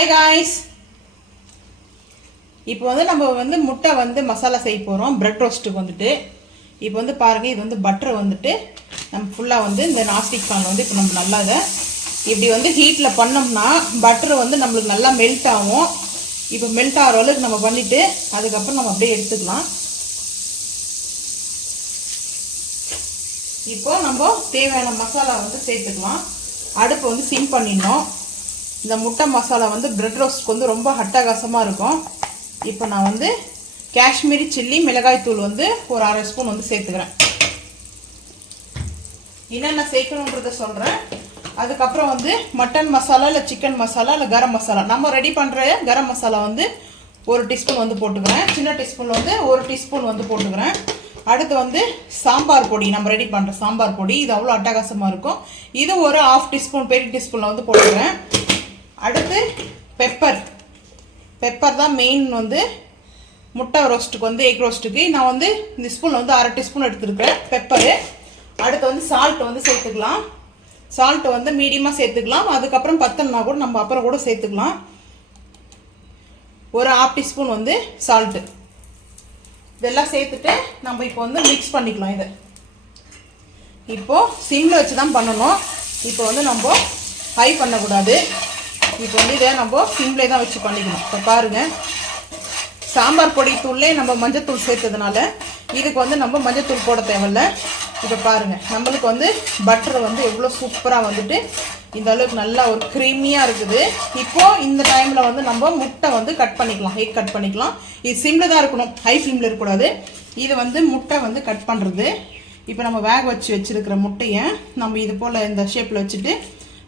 Hi guys. இப்போ வந்து நம்ம வந்து முட்டை வந்து மசாலா செய்ய போறோம் பிரெட் ரோஸ்ட்க்கு வந்துட்டு. இப்போ வந்து பாருங்க இது வந்து பட்டர் வந்துட்டு நம்ம ஃபுல்லா வந்து இந்த நாஸ்டிக் pan வந்து இப்போ நம்ம நல்லா இப்படி வந்து ஹீட்ல பண்ணோம்னா பட்டர் வந்து நமக்கு நல்லா மெல்ட் ஆகும். இப்போ மெல்ட் ஆற அளவுக்கு நம்ம பண்ணிட்டு அதுக்கு அப்புறம் நம்ம அப்படியே எடுத்துக்கலாம். இப்போ நம்ம தேவையான மசாலா வந்து சேர்த்துக்கலாம். அடுப்பு வந்து சிம் பண்ணிடணும். இந்த முட்டை மசாலா வந்து பிரெட் ரோஸ்ட்க்கு வந்து ரொம்ப அட்டகாசமா இருக்கும். இப்போ நான் வந்து காஷ்மீரி சில்லி மிளகாய் தூள் வந்து ஒரு 1/2 ஸ்பூன் வந்து சேர்த்துக்கிறேன். என்னென்ன சேர்க்கணுன்றத சொல்கிறேன். அதுக்கப்புறம் வந்து மட்டன் மசாலா இல்லை சிக்கன் மசாலா இல்லை கரம் மசாலா நம்ம ரெடி பண்ணுற கரம் மசாலா வந்து 1 டீஸ்பூன் வந்து போட்டுக்கிறேன். சின்ன டீஸ்பூன் வந்து 1 டீஸ்பூன் வந்து போட்டுக்கிறேன். அடுத்து வந்து சாம்பார் பொடி நம்ம ரெடி பண்ணுற சாம்பார் பொடி இது அவ்வளோ அட்டகாசமாக இருக்கும். இது ஒரு 1/2 டீஸ்பூன் பெரிய டீஸ்பூனில் வந்து போட்டுக்கிறேன். அடுத்து பெப்பர் தான் மெயின் வந்து முட்டை ரோஸ்ட்டுக்கு வந்து எக் ரோஸ்ட்டுக்கு நான் வந்து இந்த ஸ்பூனில் வந்து 1/2 டீஸ்பூன் எடுத்துருக்கேன் பெப்பரு. அடுத்து வந்து சால்ட் வந்து சேர்த்துக்கலாம். சால்ட் வந்து மீடியமாக சேர்த்துக்கலாம். அதுக்கப்புறம் பத்தலைனா கூட நம்ம அப்புறம் கூட சேர்த்துக்கலாம். ஒரு 1/2 டீஸ்பூன் வந்து சால்ட்டு இதெல்லாம் சேர்த்துட்டு நம்ம இப்போ வந்து மிக்ஸ் பண்ணிக்கலாம். இதை இப்போது சிம்மில் வச்சு தான் பண்ணணும். இப்போ வந்து நம்ம ஹை பண்ணக்கூடாது. இப்போ வந்து இதை நம்ம சிம்லே தான் வச்சு பண்ணிக்கணும். இப்போ பாருங்கள் சாம்பார் பொடி தூள்லே நம்ம மஞ்சத்தூள் சேர்த்ததுனால இதுக்கு வந்து நம்ம மஞ்சத்தூள் போட தேவையில்லை. இப்போ பாருங்கள் நம்மளுக்கு வந்து பட்டர் வந்து எவ்வளோ சூப்பராக வந்துட்டு இந்த அளவுக்கு நல்லா ஒரு க்ரீமியாக இருக்குது. இப்போது இந்த டைமில் வந்து நம்ம முட்டை வந்து கட் பண்ணிக்கலாம். எக் கட் பண்ணிக்கலாம். இது சிம்மில் தான் இருக்கணும், ஹை ஃப்ளேமில் இருக்கக்கூடாது. இது வந்து முட்டை வந்து கட் பண்ணுறது. இப்போ நம்ம வேக வச்சுருக்கிற முட்டையை நம்ம இது போல் இந்த ஷேப்பில் வச்சுட்டு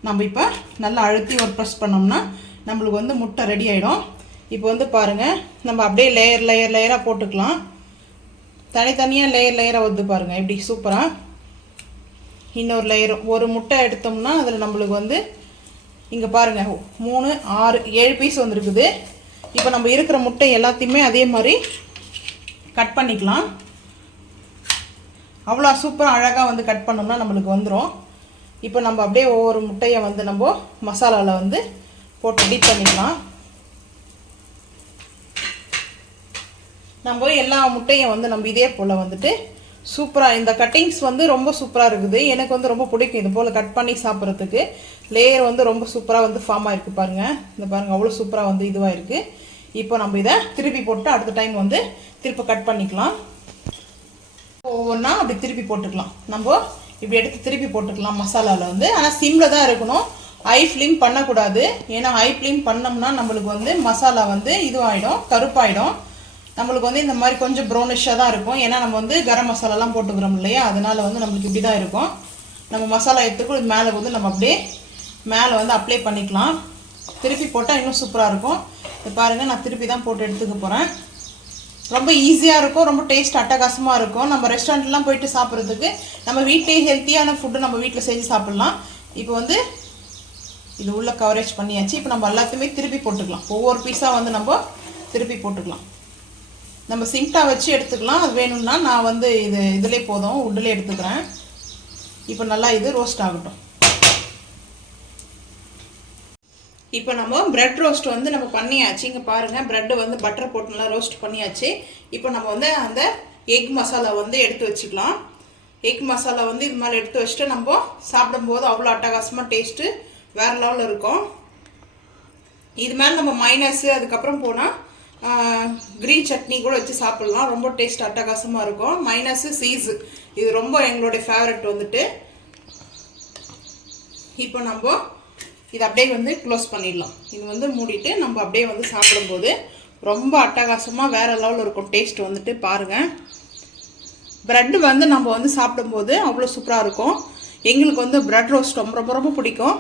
நம்ம இப்போ நல்லா அழுத்தி ஒரு ப்ரெஸ் பண்ணோம்னா நம்மளுக்கு வந்து முட்டை ரெடி ஆகிடும். இப்போ வந்து பாருங்கள் நம்ம அப்படியே லேயராக போட்டுக்கலாம். தனித்தனியாக லேயராக வந்து பாருங்கள் எப்படி சூப்பராக. இன்னொரு லேயர் ஒரு முட்டை எடுத்தோம்னா அதில் நம்மளுக்கு வந்து இங்கே பாருங்கள் 3 6 7 பீஸ் வந்துருக்குது. இப்போ நம்ம இருக்கிற முட்டை எல்லாத்தையுமே அதே மாதிரி கட் பண்ணிக்கலாம். அவ்வளோ சூப்பராக அழகாக வந்து கட் பண்ணோம்னா நம்மளுக்கு வந்துடும். இப்போ நம்ம அப்படியே ஒவ்வொரு முட்டையை வந்து நம்ம மசாலாவில் வந்து போட்டு டீப் பண்ணிக்கலாம். நம்ம எல்லா முட்டையும் வந்து நம்ம இதே போல் வந்துட்டு சூப்பராக இந்த கட்டிங்ஸ் வந்து ரொம்ப சூப்பராக இருக்குது. எனக்கு வந்து ரொம்ப பிடிக்கும் இது போல் கட் பண்ணி சாப்பிட்றதுக்கு. லேயர் வந்து ரொம்ப சூப்பராக வந்து ஃபார்ம் ஆகிருக்கு பாருங்கள். இந்த பாருங்கள் அவ்வளோ சூப்பராக வந்து இதுவாக இருக்குது. இப்போ நம்ம இதை திருப்பி போட்டு அடுத்த டைம் வந்து திருப்பி கட் பண்ணிக்கலாம். ஒவ்வொன்றா அப்படி திருப்பி போட்டுக்கலாம். நம்ம இப்படி எடுத்து திருப்பி போட்டுக்கலாம் மசாலாவில் வந்து. ஆனால் சிம்மில் தான் இருக்கணும், ஹை ஃப்ளேம் பண்ணக்கூடாது. ஏன்னா ஹை ஃப்ளேம் பண்ணோம்னா நம்மளுக்கு வந்து மசாலா வந்து இதுவாகிடும், கருப்பாயிடும். நம்மளுக்கு வந்து இந்த மாதிரி கொஞ்சம் ப்ரௌனிஷாக தான் இருக்கும். ஏன்னா நம்ம வந்து கரம் மசாலாலாம் போட்டுக்கிறோம் இல்லையா, அதனால் வந்து நம்மளுக்கு இப்படி தான் இருக்கும். நம்ம மசாலா எடுத்துக்கும் இது மேலே வந்து நம்ம அப்படியே மேலே வந்து அப்ளை பண்ணிக்கலாம். திருப்பி போட்டால் இன்னும் சூப்பராக இருக்கும். இப்போ பாருங்கள் நான் திருப்பி தான் போட்டு எடுத்துக்க போகிறேன். ரொம்ப ஈஸியாக இருக்கும், ரொம்ப டேஸ்ட் அட்டகாசமாக இருக்கும். நம்ம ரெஸ்டாரண்ட்லாம் போயிட்டு சாப்பிட்றதுக்கு நம்ம வீட்டிலே ஹெல்த்தியான ஃபுட்டு நம்ம வீட்டில் செஞ்சு சாப்பிட்லாம். இப்போ வந்து இது உள்ள கவரேஜ் பண்ணியாச்சு. இப்போ நம்ம எல்லாத்தையுமே திருப்பி போட்டுக்கலாம். ஒவ்வொரு பீஸாக வந்து நம்ம திருப்பி போட்டுக்கலாம். நம்ம சிம்டா வச்சு எடுத்துக்கலாம். அது வேணும்னா நான் வந்து இதிலே போதும் உட்டிலே எடுத்துக்கிறேன். இப்போ நல்லா இது ரோஸ்ட் ஆகட்டும். இப்போ நம்ம பிரெட் ரோஸ்ட் வந்து நம்ம பண்ணியாச்சு. இங்கே பாருங்கள் பிரெட்டு வந்து பட்டர் போட்டு நல்லா ரோஸ்ட் பண்ணியாச்சு. இப்போ நம்ம வந்து அந்த எக் மசாலா வந்து எடுத்து வச்சுக்கலாம். எக் மசாலா வந்து இது மாதிரி எடுத்து வச்சுட்டு நம்ம சாப்பிடும்போது அவ்வளோ அட்டகாசமாக டேஸ்ட்டு வேறு லெவலில் இருக்கும். இது மாதிரி நம்ம மைனஸு அதுக்கப்புறம் போனால் க்ரீன் சட்னி கூட வச்சு சாப்பிட்லாம். ரொம்ப டேஸ்ட் அட்டகாசமாக இருக்கும். மைனஸு சீஸு இது ரொம்ப எங்களுடைய ஃபேவரட் வந்துட்டு. இப்போ நம்ம இது அப்படியே வந்து க்ளோஸ் பண்ணிடலாம். இது வந்து மூடிட்டு நம்ம அப்படியே வந்து சாப்பிடும்போது ரொம்ப அட்டகாசமாக வேறு லெவலில் இருக்கும் டேஸ்ட் வந்துட்டு. பாருங்கள் ப்ரெட்டு வந்து நம்ம வந்து சாப்பிடும்போது அவ்வளோ சூப்பராக இருக்கும். எங்களுக்கு வந்து ப்ரெட் ரோஸ்ட் ரொம்ப ரொம்ப பிடிக்கும்.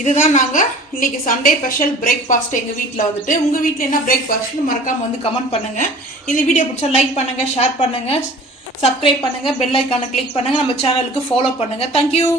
இதுதான் நாங்கள் இன்றைக்கி சண்டே ஸ்பெஷல் பிரேக்ஃபாஸ்ட் எங்கள் வீட்டில் வந்துட்டு. உங்கள் வீட்டில் என்ன பிரேக்ஃபாஸ்ட்னு மறக்காமல் வந்து கமெண்ட் பண்ணுங்கள். இந்த வீடியோ பிடிச்சா லைக் பண்ணுங்கள், ஷேர் பண்ணுங்கள், சப்ஸ்கிரைப் பண்ணுங்கள், பெல் ஐக்கானை கிளிக் பண்ணுங்கள், நம்ம சேனலுக்கு ஃபாலோ பண்ணுங்கள். தேங்க்யூ.